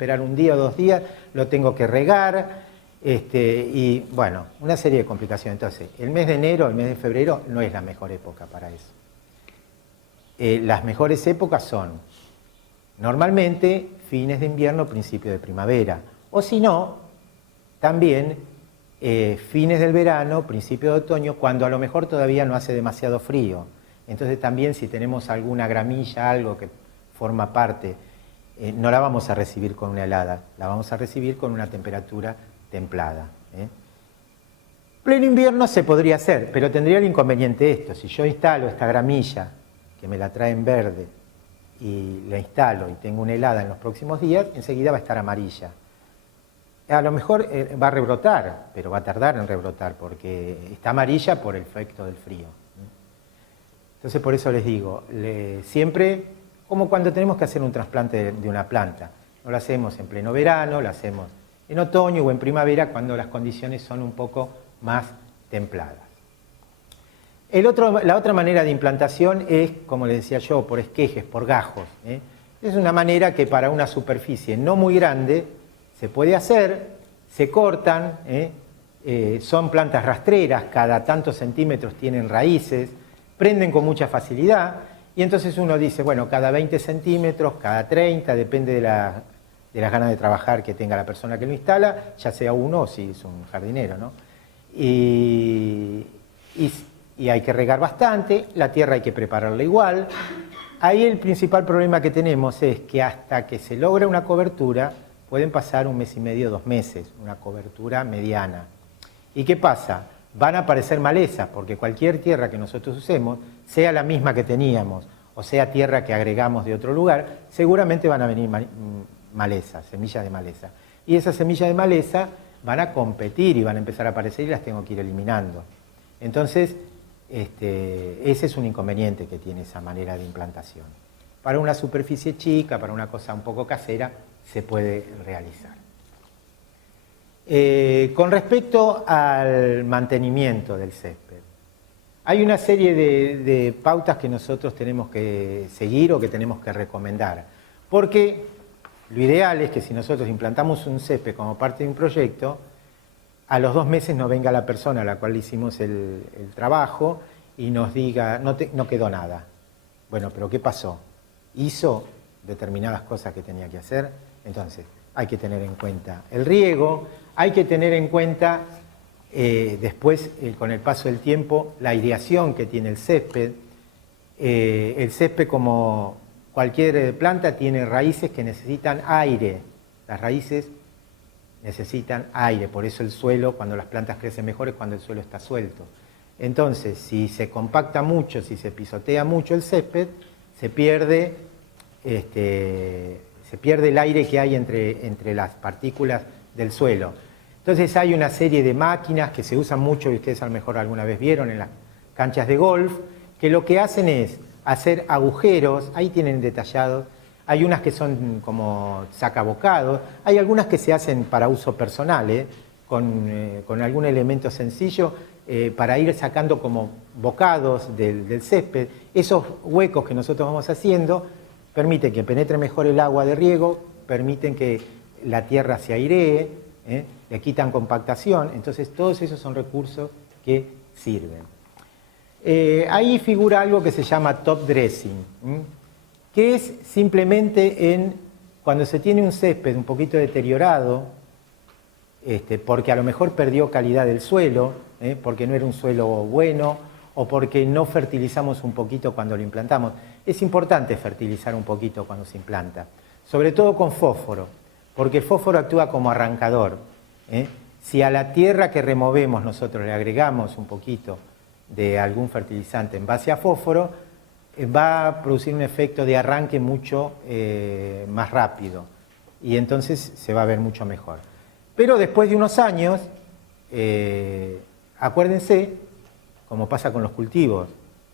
esperar un día o 2 días, lo tengo que regar, y bueno, una serie de complicaciones. Entonces, el mes de enero, el mes de febrero no es la mejor época para eso. Las mejores épocas son normalmente fines de invierno, principio de primavera, o si no, también fines del verano, principio de otoño, cuando a lo mejor todavía no hace demasiado frío. Entonces también si tenemos alguna gramilla, algo que forma parte, no la vamos a recibir con una helada, la vamos a recibir con una temperatura templada. Pleno invierno se podría hacer, pero tendría el inconveniente esto: si yo instalo esta gramilla, que me la traen verde, y la instalo y tengo una helada en los próximos días, enseguida va a estar amarilla. A lo mejor va a rebrotar, pero va a tardar en rebrotar, porque está amarilla por el efecto del frío. Entonces por eso les digo, siempre, como cuando tenemos que hacer un trasplante de una planta, no lo hacemos en pleno verano, lo hacemos en otoño o en primavera, cuando las condiciones son un poco más templadas. La otra manera de implantación es, como les decía yo, por esquejes, por gajos. Es una manera que para una superficie no muy grande se puede hacer, se cortan, son plantas rastreras, cada tantos centímetros tienen raíces, prenden con mucha facilidad, y entonces uno dice, bueno, cada 20 centímetros, cada 30, depende de las ganas de trabajar que tenga la persona que lo instala, ya sea uno o si es un jardinero, ¿no? Y hay que regar bastante, la tierra hay que prepararla igual. Ahí el principal problema que tenemos es que hasta que se logra una cobertura, pueden pasar 1 mes y medio, 2 meses, una cobertura mediana. ¿Y qué pasa? Van a aparecer malezas, porque cualquier tierra que nosotros usemos, sea la misma que teníamos, o sea tierra que agregamos de otro lugar, seguramente van a venir malezas, semillas de maleza. Y esas semillas de maleza van a competir y van a empezar a aparecer y las tengo que ir eliminando. Entonces, ese es un inconveniente que tiene esa manera de implantación. Para una superficie chica, para una cosa un poco casera, se puede realizar. Con respecto al mantenimiento del césped, hay una serie de pautas que nosotros tenemos que seguir o que tenemos que recomendar, porque lo ideal es que si nosotros implantamos un césped como parte de un proyecto, a los 2 meses no venga la persona a la cual le hicimos el trabajo y nos diga, no quedó nada. Bueno, pero ¿qué pasó? ¿Hizo determinadas cosas que tenía que hacer? Entonces, hay que tener en cuenta el riego, hay que tener en cuenta después, con el paso del tiempo, la aireación que tiene el césped. El césped, como cualquier planta, tiene raíces que necesitan aire. Las raíces necesitan aire, por eso el suelo, cuando las plantas crecen mejor, es cuando el suelo está suelto. Entonces, si se compacta mucho, si se pisotea mucho el césped, se pierde el aire que hay entre las partículas del suelo. Entonces hay una serie de máquinas que se usan mucho, y ustedes a lo mejor alguna vez vieron en las canchas de golf, que lo que hacen es hacer agujeros, ahí tienen detallados, hay unas que son como sacabocados, hay algunas que se hacen para uso personal, con algún elemento sencillo, para ir sacando como bocados del césped. Esos huecos que nosotros vamos haciendo permiten que penetre mejor el agua de riego, permiten que la tierra se airee, le quitan compactación. Entonces todos esos son recursos que sirven. Ahí figura algo que se llama top dressing, que es simplemente cuando se tiene un césped un poquito deteriorado, porque a lo mejor perdió calidad del suelo, porque no era un suelo bueno, o porque no fertilizamos un poquito cuando lo implantamos. Es importante fertilizar un poquito cuando se implanta, sobre todo con fósforo, porque el fósforo actúa como arrancador. Si a la tierra que removemos nosotros le agregamos un poquito de algún fertilizante en base a fósforo, va a producir un efecto de arranque mucho más rápido, y entonces se va a ver mucho mejor. Pero después de unos años, acuérdense, como pasa con los cultivos,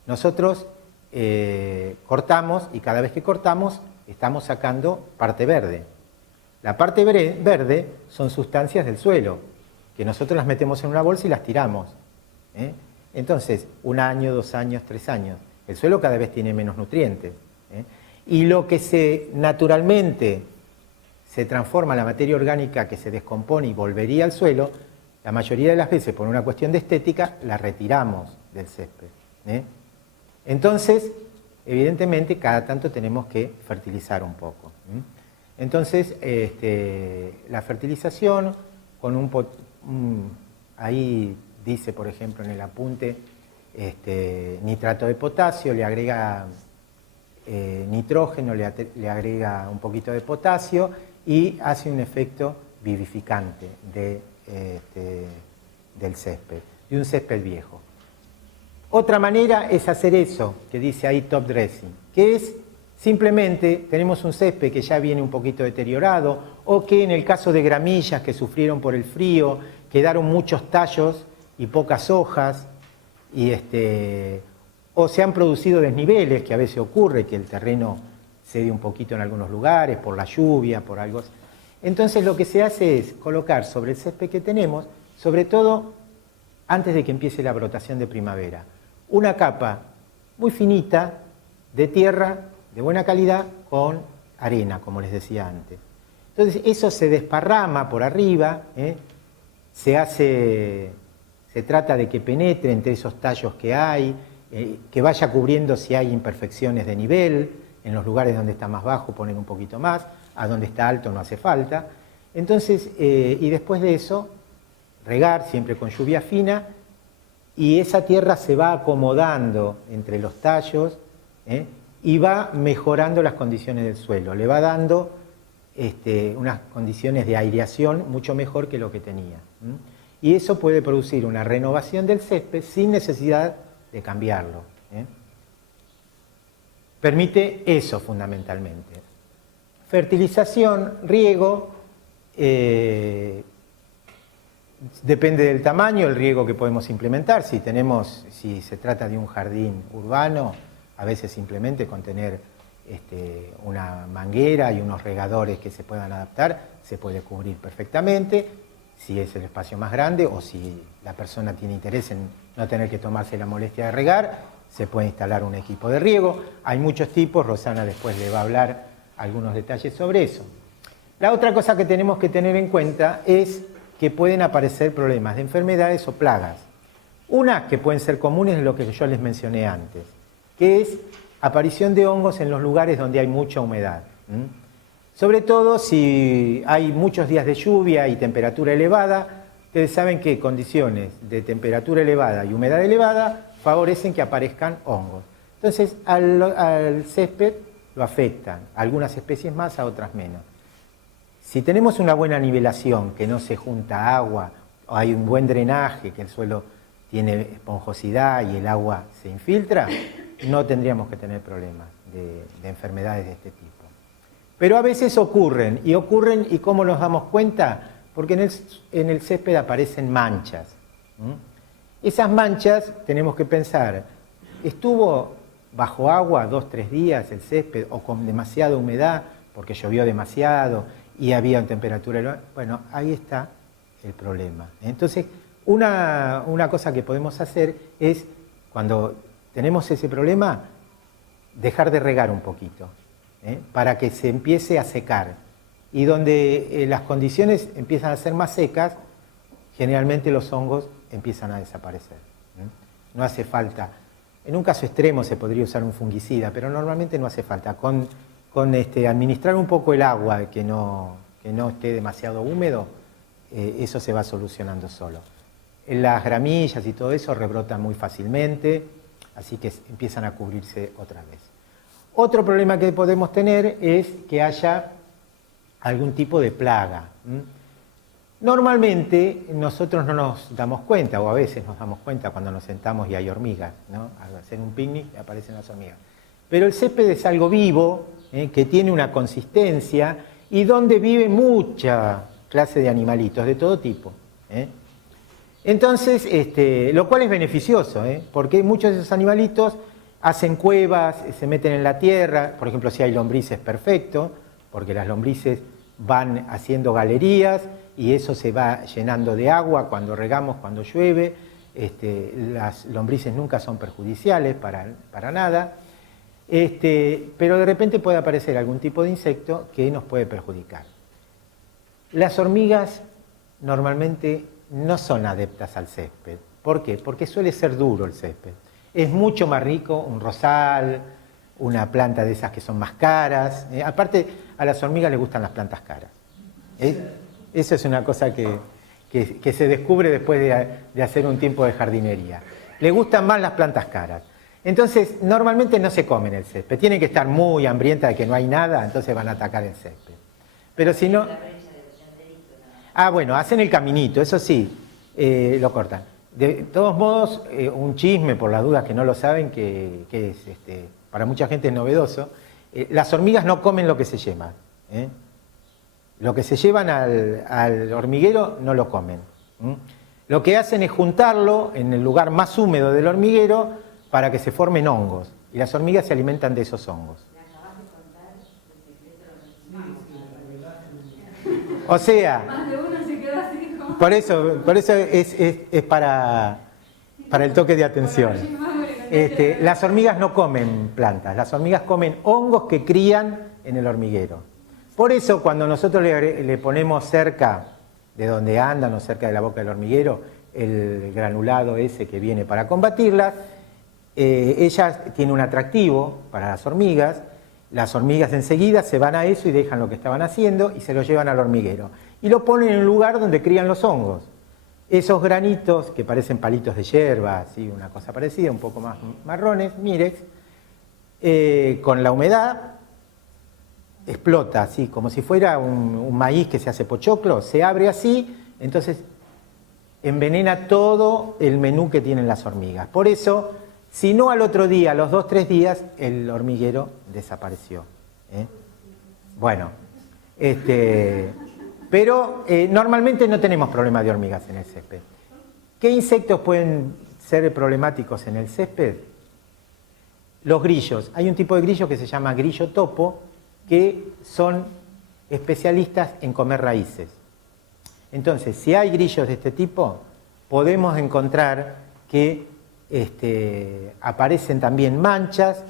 nosotros cortamos, y cada vez que cortamos estamos sacando parte verde. La parte verde son sustancias del suelo, que nosotros las metemos en una bolsa y las tiramos. Entonces, 1 año, 2 años, 3 años, el suelo cada vez tiene menos nutrientes. Y lo que naturalmente se transforma en la materia orgánica que se descompone y volvería al suelo, la mayoría de las veces, por una cuestión de estética, la retiramos del césped. Entonces, evidentemente, cada tanto tenemos que fertilizar un poco. Entonces, la fertilización, con ahí dice, por ejemplo, en el apunte, nitrato de potasio, le agrega nitrógeno, le agrega un poquito de potasio y hace un efecto vivificante del césped, de un césped viejo. Otra manera es hacer eso, que dice ahí top dressing, que es simplemente tenemos un césped que ya viene un poquito deteriorado o que en el caso de gramillas que sufrieron por el frío, quedaron muchos tallos y pocas hojas, o se han producido desniveles, que a veces ocurre, que el terreno cede un poquito en algunos lugares, por la lluvia, por algo. Entonces lo que se hace es colocar sobre el césped que tenemos, sobre todo antes de que empiece la brotación de primavera, una capa muy finita de tierra de buena calidad con arena, como les decía antes. Entonces eso se desparrama por arriba, se trata de que penetre entre esos tallos que hay, que vaya cubriendo si hay imperfecciones de nivel, en los lugares donde está más bajo poner un poquito más, a donde está alto no hace falta. Entonces, y después de eso, regar siempre con lluvia fina, y esa tierra se va acomodando entre los tallos y va mejorando las condiciones del suelo, le va dando unas condiciones de aireación mucho mejor que lo que tenía. Y eso puede producir una renovación del césped sin necesidad de cambiarlo. Permite eso fundamentalmente. Fertilización, riego, depende del tamaño, el riego que podemos implementar. Si se trata de un jardín urbano, a veces simplemente con tener una manguera y unos regadores que se puedan adaptar, se puede cubrir perfectamente. Si es el espacio más grande o si la persona tiene interés en no tener que tomarse la molestia de regar, se puede instalar un equipo de riego. Hay muchos tipos, Rosana después le va a hablar algunos detalles sobre eso. La otra cosa que tenemos que tener en cuenta es que pueden aparecer problemas de enfermedades o plagas. Unas que pueden ser comunes es lo que yo les mencioné antes, que es aparición de hongos en los lugares donde hay mucha humedad. Sobre todo si hay muchos días de lluvia y temperatura elevada. Ustedes saben que condiciones de temperatura elevada y humedad elevada favorecen que aparezcan hongos. Entonces al césped lo afectan, a algunas especies más, a otras menos. Si tenemos una buena nivelación, que no se junta agua, o hay un buen drenaje, que el suelo tiene esponjosidad y el agua se infiltra, no tendríamos que tener problemas de enfermedades de este tipo. Pero a veces ocurren, y ¿cómo nos damos cuenta? Porque en el césped aparecen manchas. Esas manchas tenemos que pensar, ¿estuvo bajo agua 2 o 3 días el césped o con demasiada humedad porque llovió demasiado y había temperatura elevada? Bueno, ahí está el problema. Entonces, una cosa que podemos hacer es, cuando tenemos ese problema, dejar de regar un poquito, para que se empiece a secar. Y donde las condiciones empiezan a ser más secas, generalmente los hongos empiezan a desaparecer. No hace falta, en un caso extremo se podría usar un fungicida, pero normalmente no hace falta. Con administrar un poco el agua, que no esté demasiado húmedo, eso se va solucionando solo. Las gramillas y todo eso rebrotan muy fácilmente, así que empiezan a cubrirse otra vez. Otro problema que podemos tener es que haya algún tipo de plaga. Normalmente nosotros no nos damos cuenta, o a veces nos damos cuenta cuando nos sentamos y hay hormigas, ¿no? Al hacer un picnic aparecen las hormigas. Pero el césped es algo vivo, que tiene una consistencia y donde vive mucha clase de animalitos de todo tipo. Entonces, lo cual es beneficioso, porque muchos de esos animalitos hacen cuevas, se meten en la tierra. Por ejemplo, si hay lombrices, perfecto, porque las lombrices van haciendo galerías y eso se va llenando de agua cuando regamos, cuando llueve. Las lombrices nunca son perjudiciales para nada, pero de repente puede aparecer algún tipo de insecto que nos puede perjudicar. Las hormigas normalmente no son adeptas al césped. ¿Por qué? Porque suele ser duro el césped. Es mucho más rico un rosal, una planta de esas que son más caras. Aparte, a las hormigas les gustan las plantas caras. Eso es una cosa que se descubre después de hacer un tiempo de jardinería. Les gustan más las plantas caras. Entonces, normalmente no se comen el césped. Tienen que estar muy hambrientas de que no hay nada, entonces van a atacar el césped. Pero si no... Ah, bueno, hacen el caminito, eso sí, lo cortan. De todos modos, un chisme, por las dudas que no lo saben, que es, para mucha gente es novedoso, las hormigas no comen lo que se llevan. Lo que se llevan al hormiguero no lo comen. Lo que hacen es juntarlo en el lugar más húmedo del hormiguero para que se formen hongos. Y las hormigas se alimentan de esos hongos. O sea, más de uno se quedó así como... por eso es para el toque de atención. Las hormigas no comen plantas, las hormigas comen hongos que crían en el hormiguero. Por eso cuando nosotros le ponemos cerca de donde andan o cerca de la boca del hormiguero el granulado ese que viene para combatirlas, ellas tienen un atractivo para las hormigas enseguida se van a eso y dejan lo que estaban haciendo y se lo llevan al hormiguero. Y lo ponen en un lugar donde crían los hongos. Esos granitos que parecen palitos de yerba, así, una cosa parecida, un poco más marrones, mirex, con la humedad explota así, como si fuera un maíz que se hace pochoclo, se abre así, entonces envenena todo el menú que tienen las hormigas. Por eso, si no al otro día, a los 2 o 3 días, el hormiguero desapareció. Bueno, pero normalmente no tenemos problemas de hormigas en el césped. ¿Qué insectos pueden ser problemáticos en el césped? Los grillos. Hay un tipo de grillo que se llama grillo topo, que son especialistas en comer raíces. Entonces, si hay grillos de este tipo, podemos encontrar que aparecen también manchas,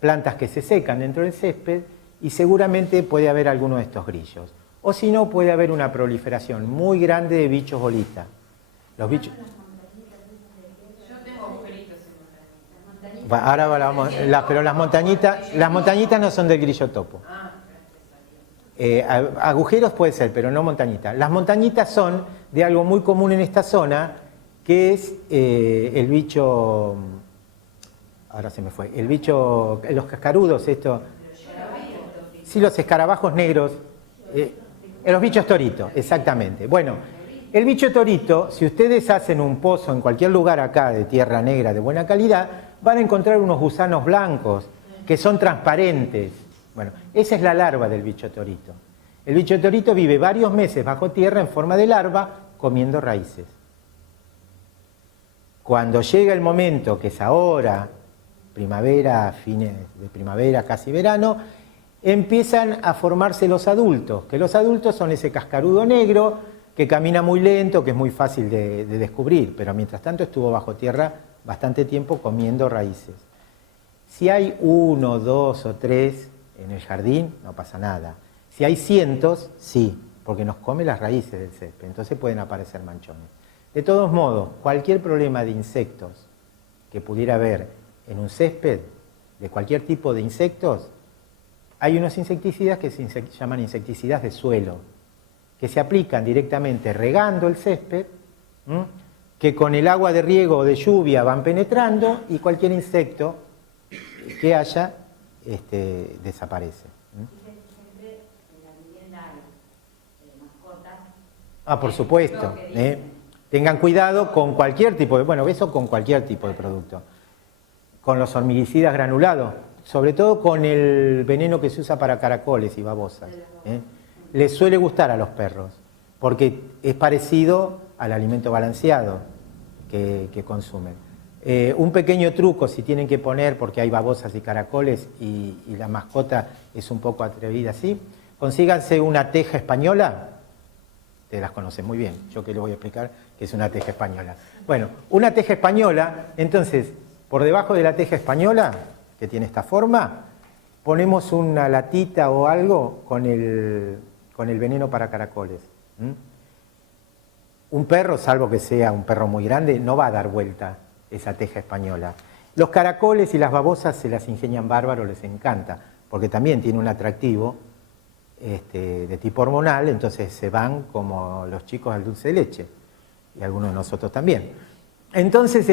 plantas que se secan dentro del césped y seguramente puede haber alguno de estos grillos. O si no, puede haber una proliferación muy grande de bichos bolita. Los bichos... Yo tengo agujeritos en montañitas. Ahora vamos, pero las montañitas no son del grillo topo. Agujeros puede ser, pero no montañitas. Las montañitas son de algo muy común en esta zona, que es el bicho, ahora se me fue, el bicho, los cascarudos, esto. Sí, los escarabajos negros, los bichos toritos, exactamente. Bueno, el bicho torito, si ustedes hacen un pozo en cualquier lugar acá de tierra negra de buena calidad, van a encontrar unos gusanos blancos que son transparentes. Bueno, esa es la larva del bicho torito. El bicho torito vive varios meses bajo tierra en forma de larva comiendo raíces. Cuando llega el momento, que es ahora, primavera, fines de primavera, casi verano, empiezan a formarse los adultos, que los adultos son ese cascarudo negro que camina muy lento, que es muy fácil de descubrir, pero mientras tanto estuvo bajo tierra bastante tiempo comiendo raíces. Si hay 1, 2 o 3 en el jardín, no pasa nada. Si hay cientos, sí, porque nos come las raíces del césped, entonces pueden aparecer manchones. De todos modos, cualquier problema de insectos que pudiera haber en un césped, de cualquier tipo de insectos, hay unos insecticidas que se llaman insecticidas de suelo, que se aplican directamente regando el césped, que con el agua de riego o de lluvia van penetrando y cualquier insecto que haya desaparece. Siempre en la vivienda hay mascotas. Ah, por supuesto. Tengan cuidado con cualquier tipo de, bueno, eso con cualquier tipo de producto. Con los hormiguicidas granulados, sobre todo con el veneno que se usa para caracoles y babosas. Les suele gustar a los perros, porque es parecido al alimento balanceado que consumen. Un pequeño truco, si tienen que poner, porque hay babosas y caracoles y la mascota es un poco atrevida así, consíganse una teja española. Ustedes las conocen muy bien, yo que les voy a explicar qué es una teja española. Bueno, una teja española, entonces, por debajo de la teja española, que tiene esta forma, ponemos una latita o algo con el veneno para caracoles. ¿Mm? Un perro, salvo que sea un perro muy grande, no va a dar vuelta esa teja española. Los caracoles y las babosas se las ingenian bárbaro, les encanta, porque también tiene un atractivo de tipo hormonal, entonces se van como los chicos al dulce de leche, y algunos de nosotros también. Entonces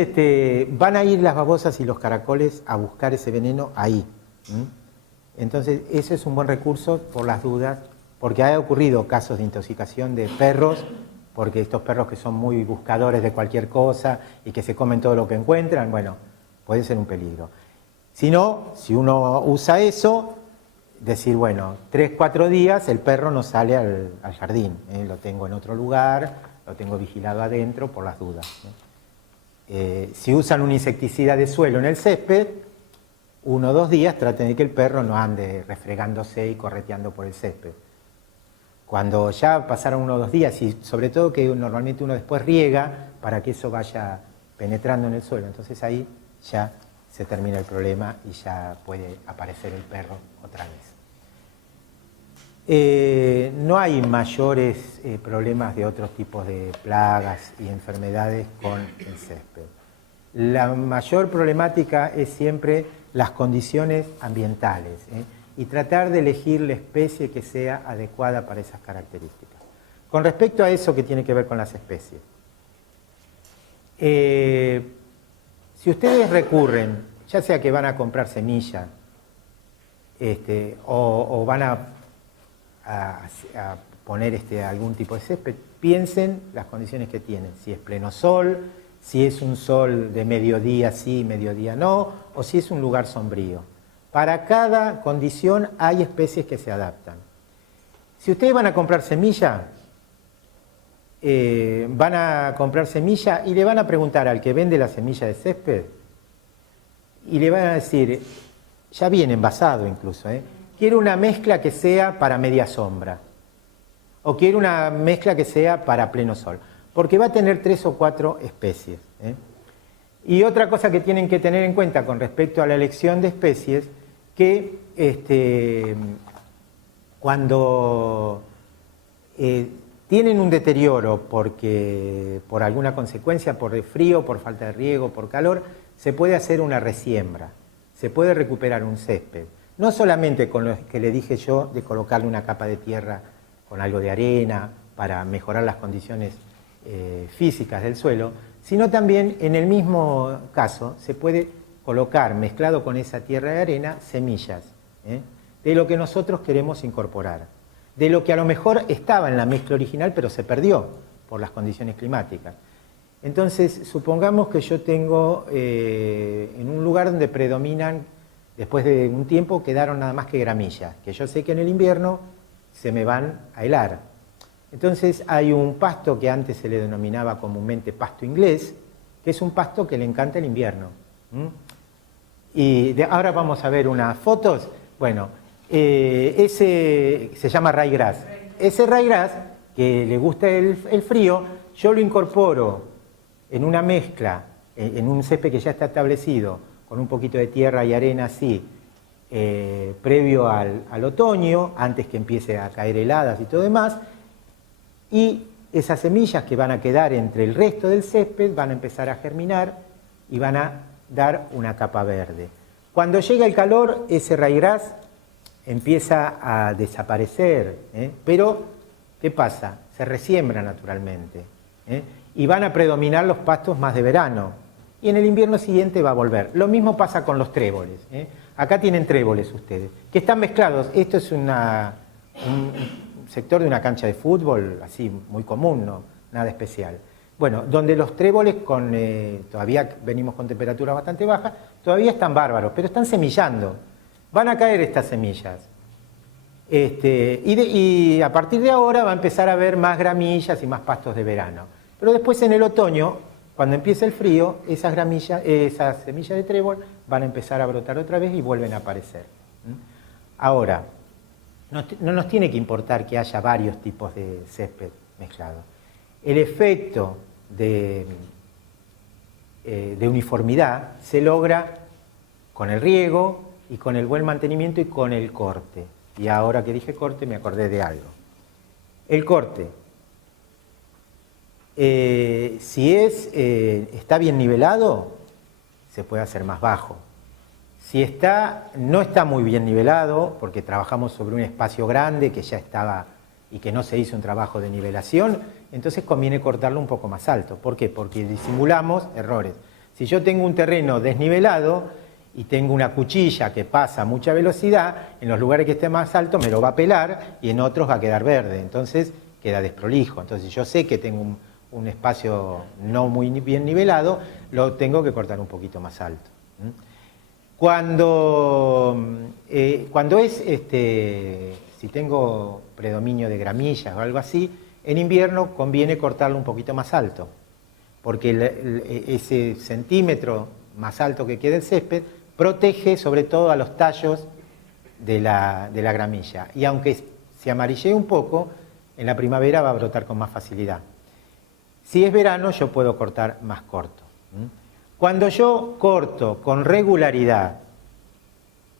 van a ir las babosas y los caracoles a buscar ese veneno ahí. Entonces ese es un buen recurso por las dudas, porque ha ocurrido casos de intoxicación de perros, porque estos perros que son muy buscadores de cualquier cosa y que se comen todo lo que encuentran, bueno, puede ser un peligro. Si no, si uno usa eso, decir, bueno, 3, 4 días el perro no sale al jardín, lo tengo en otro lugar, lo tengo vigilado adentro por las dudas. Si usan un insecticida de suelo en el césped, 1 o 2 días traten de que el perro no ande refregándose y correteando por el césped. Cuando ya pasaron 1 o 2 días, y sobre todo que normalmente uno después riega para que eso vaya penetrando en el suelo, entonces ahí ya se termina el problema y ya puede aparecer el perro otra vez. No hay mayores problemas de otros tipos de plagas y enfermedades con el césped. La mayor problemática es siempre las condiciones ambientales, y tratar de elegir la especie que sea adecuada para esas características. Con respecto a eso que tiene que ver con las especies, si ustedes recurren, ya sea que van a comprar semilla o van a poner algún tipo de césped, piensen las condiciones que tienen, si es pleno sol, si es un sol de mediodía sí, mediodía no, o si es un lugar sombrío. Para cada condición hay especies que se adaptan. Si ustedes van a comprar semilla, y le van a preguntar al que vende la semilla de césped y le van a decir, ya viene envasado incluso, quiero una mezcla que sea para media sombra o quiero una mezcla que sea para pleno sol, porque va a tener 3 o 4 especies. Y otra cosa que tienen que tener en cuenta con respecto a la elección de especies, que cuando tienen un deterioro por alguna consecuencia, por frío, por falta de riego, por calor, se puede hacer una resiembra, se puede recuperar un césped. No solamente con lo que le dije yo de colocarle una capa de tierra con algo de arena para mejorar las condiciones físicas del suelo, sino también en el mismo caso se puede colocar, mezclado con esa tierra de arena, semillas de lo que nosotros queremos incorporar, de lo que a lo mejor estaba en la mezcla original pero se perdió por las condiciones climáticas. Entonces, supongamos que yo tengo en un lugar donde predominan, después de un tiempo, quedaron nada más que gramillas, que yo sé que en el invierno se me van a helar. Entonces hay un pasto que antes se le denominaba comúnmente pasto inglés, que es un pasto que le encanta el invierno. Y ahora vamos a ver unas fotos. Bueno, ese se llama ryegrass. Ese ryegrass, que le gusta el frío, yo lo incorporo en una mezcla, en un césped que ya está establecido, con un poquito de tierra y arena así, previo al otoño, antes que empiece a caer heladas y todo demás, y esas semillas que van a quedar entre el resto del césped van a empezar a germinar y van a dar una capa verde. Cuando llega el calor, ese ryegrass empieza a desaparecer, pero ¿qué pasa? Se resiembra naturalmente, y van a predominar los pastos más de verano, y en el invierno siguiente va a volver. Lo mismo pasa con los tréboles. Acá tienen tréboles ustedes, que están mezclados. Esto es un sector de una cancha de fútbol, así, muy común, no, nada especial. Bueno, donde los tréboles, todavía venimos con temperaturas bastante bajas, todavía están bárbaros, pero están semillando. Van a caer estas semillas. Y a partir de ahora va a empezar a haber más gramillas y más pastos de verano. Pero después en el otoño, cuando empiece el frío, esas semillas de trébol van a empezar a brotar otra vez y vuelven a aparecer. Ahora, no nos tiene que importar que haya varios tipos de césped mezclado. El efecto de uniformidad se logra con el riego y con el buen mantenimiento y con el corte. Y ahora que dije corte me acordé de algo. El corte. Si está bien nivelado, se puede hacer más bajo. Si no está muy bien nivelado, porque trabajamos sobre un espacio grande que ya estaba y que no se hizo un trabajo de nivelación, entonces conviene cortarlo un poco más alto. ¿Por qué? Porque disimulamos errores. Si yo tengo un terreno desnivelado y tengo una cuchilla que pasa a mucha velocidad, en los lugares que esté más alto me lo va a pelar y en otros va a quedar verde, entonces queda desprolijo. Entonces yo sé que tengo un espacio no muy bien nivelado, lo tengo que cortar un poquito más alto. Cuando si tengo predominio de gramillas o algo así, en invierno conviene cortarlo un poquito más alto, porque ese centímetro más alto que queda el césped protege sobre todo a los tallos de la gramilla. Y aunque se amarillee un poco, en la primavera va a brotar con más facilidad. Si es verano, yo puedo cortar más corto. Cuando yo corto con regularidad,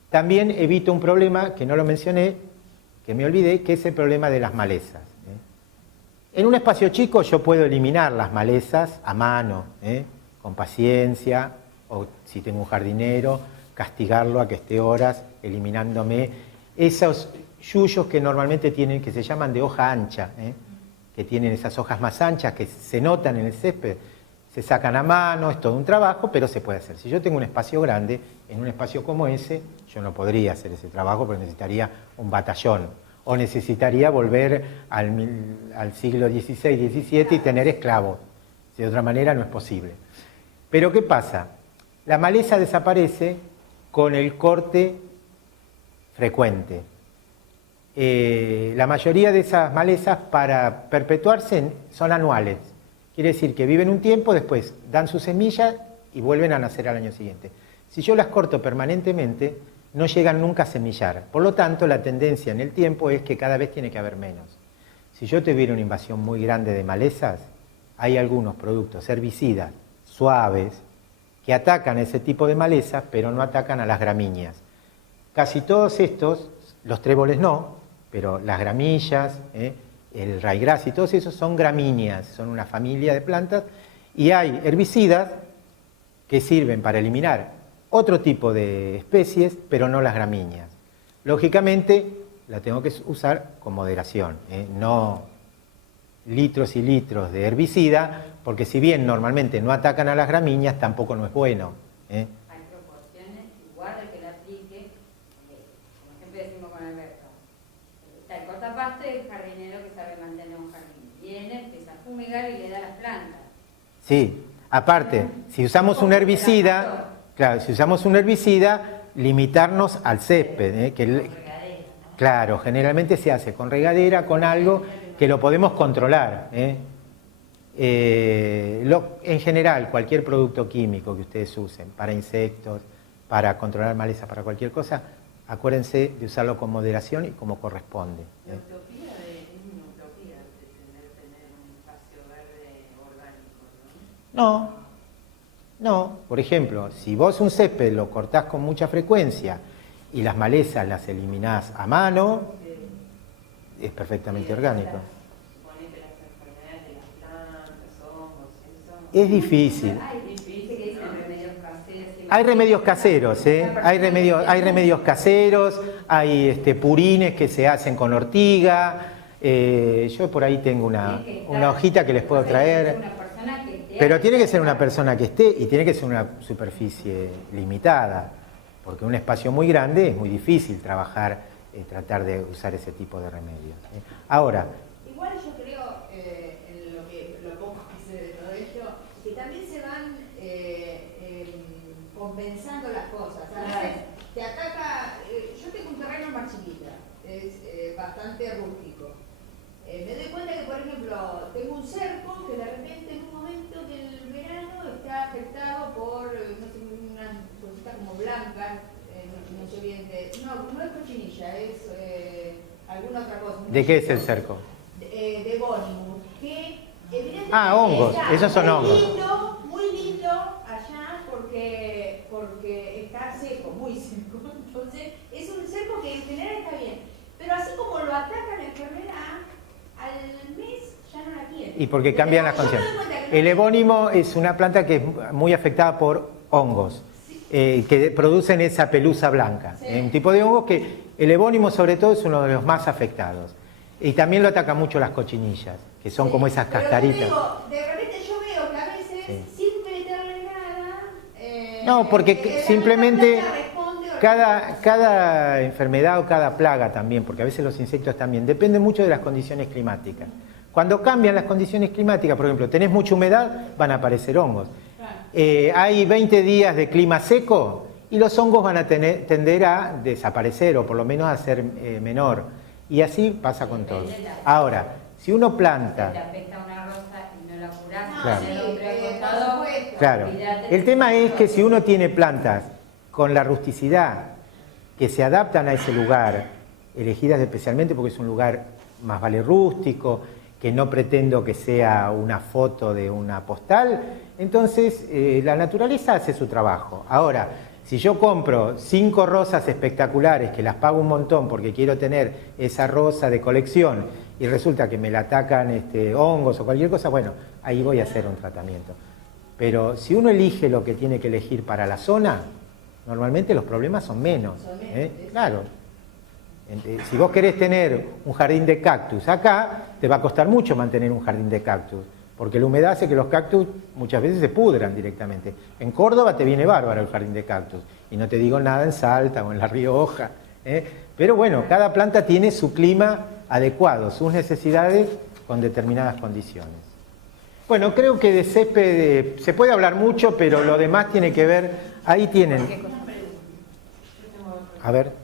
también evito un problema que no lo mencioné, que me olvidé, que es el problema de las malezas. En un espacio chico yo puedo eliminar las malezas a mano, con paciencia, o si tengo un jardinero, castigarlo a que esté horas eliminándome esos yuyos que normalmente tienen, que se llaman de hoja ancha, que tienen esas hojas más anchas que se notan en el césped, se sacan a mano, es todo un trabajo, pero se puede hacer. Si yo tengo un espacio grande, en un espacio como ese, yo no podría hacer ese trabajo porque necesitaría un batallón, o necesitaría volver al siglo XVI, XVII y tener esclavos. De otra manera no es posible. Pero ¿qué pasa? La maleza desaparece con el corte frecuente. La mayoría de esas malezas, para perpetuarse, son anuales. Quiere decir que viven un tiempo, después dan su semilla y vuelven a nacer al año siguiente. Si yo las corto permanentemente, no llegan nunca a semillar. Por lo tanto, la tendencia en el tiempo es que cada vez tiene que haber menos. Si yo tuviera una invasión muy grande de malezas, hay algunos productos herbicidas suaves que atacan ese tipo de malezas, pero no atacan a las gramíneas. Casi todos estos, los tréboles no, pero las gramillas, el raigrás y todos esos son gramíneas, son una familia de plantas, y hay herbicidas que sirven para eliminar otro tipo de especies, pero no las gramíneas. Lógicamente, la tengo que usar con moderación, no litros y litros de herbicida, porque si bien normalmente no atacan a las gramíneas, tampoco no es bueno. Hay proporciones, igual de que la aplique, como siempre decimos con Alberto, está el cortapasto y el jardinero que sabe mantener un jardín. Viene, empieza a fumigar y le da las plantas. Sí, aparte, si usamos un herbicida, claro, si usamos un herbicida, limitarnos al césped, claro, generalmente se hace con regadera, con algo que lo podemos controlar. En general, cualquier producto químico que ustedes usen para insectos, para controlar malezas, para cualquier cosa, acuérdense de usarlo con moderación y como corresponde. La utopía es una utopía de tener un espacio verde orgánico, ¿no? No. Por ejemplo, si vos un césped lo cortás con mucha frecuencia y las malezas las eliminás a mano, es perfectamente orgánico. Suponete las enfermedades de las plantas, hongos, eso. Es difícil. Dice que dicen remedios caseros. Hay remedios caseros, hay remedios caseros, hay purines que se hacen con ortiga. Yo por ahí tengo una hojita que les puedo traer. Pero tiene que ser una persona que esté y tiene que ser una superficie limitada, porque un espacio muy grande es muy difícil trabajar, tratar de usar ese tipo de remedios. Ahora, igual yo creo, en lo poco que sé de todo ello, que también se van compensando las cosas. A veces te ataca, yo tengo un terreno más chiquito, es bastante rústico. Me doy cuenta que, por ejemplo, tengo un cerco que de repente en un momento del verano está afectado por, no sé, unas cositas como blancas, no sé bien, no es cochinilla, es alguna otra cosa. ¿de qué es el cerco? De Bonimus, que evidentemente hongos, esos son hongos. Muy lindo allá porque está seco, muy seco. Entonces, es un cerco que en general está bien. Pero así como lo ataca la enfermedad, al mes ya no la tiene. Y porque cambian las condiciones. El evónimo es una planta que es muy afectada por hongos, que producen esa pelusa blanca. Un tipo de hongo que el evónimo sobre todo es uno de los más afectados. Y también lo atacan mucho las cochinillas, que son como esas cascaritas. De repente yo veo que a veces, sin meterle nada... No, porque simplemente cada enfermedad o cada plaga también, porque a veces los insectos también, depende mucho de las condiciones climáticas. Cuando cambian las condiciones climáticas, por ejemplo, tenés mucha humedad, van a aparecer hongos. Hay 20 días de clima seco y los hongos van a tender a desaparecer o por lo menos a ser menor. Y así pasa con todo. Ahora, si uno planta... Si te afecta una rosa y no la curás, Claro. tenés otro acostado, Claro. El tema es que si uno tiene plantas con la rusticidad que se adaptan a ese lugar, elegidas especialmente porque es un lugar más vale rústico, que no pretendo que sea una foto de una postal, entonces la naturaleza hace su trabajo. Ahora, si yo compro 5 rosas espectaculares que las pago un montón porque quiero tener esa rosa de colección y resulta que me la atacan hongos o cualquier cosa, bueno, ahí voy a hacer un tratamiento. Pero si uno elige lo que tiene que elegir para la zona, normalmente los problemas son menos. Claro. Si vos querés tener un jardín de cactus acá, te va a costar mucho mantener un jardín de cactus, porque la humedad hace que los cactus muchas veces se pudran directamente. En Córdoba te viene bárbaro el jardín de cactus, y no te digo nada en Salta o en La Rioja. Pero bueno, cada planta tiene su clima adecuado, sus necesidades con determinadas condiciones. Bueno, creo que de césped se puede hablar mucho, pero lo demás tiene que ver, ahí tienen. A ver.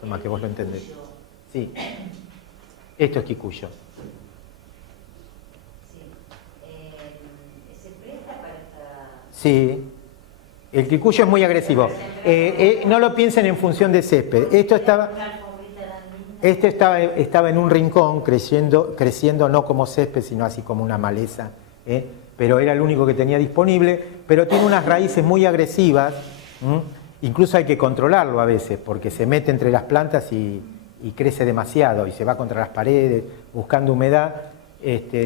Toma, que vos lo entendés. Sí. Esto es kikuyo. ¿Se presta para esta...? Sí. El kikuyo es muy agresivo. No lo piensen en función de césped. Esto estaba en un rincón creciendo no como césped, sino así como una maleza. Pero era el único que tenía disponible. Pero tiene unas raíces muy agresivas. Incluso hay que controlarlo a veces, porque se mete entre las plantas y crece demasiado y se va contra las paredes buscando humedad.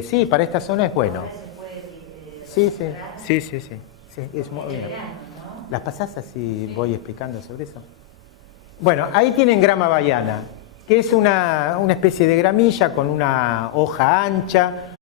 Sí, para esta zona es bueno. Sí, es muy bien. ¿Las pasás así voy explicando sobre eso? Bueno, ahí tienen grama baiana, que es una especie de gramilla con una hoja ancha,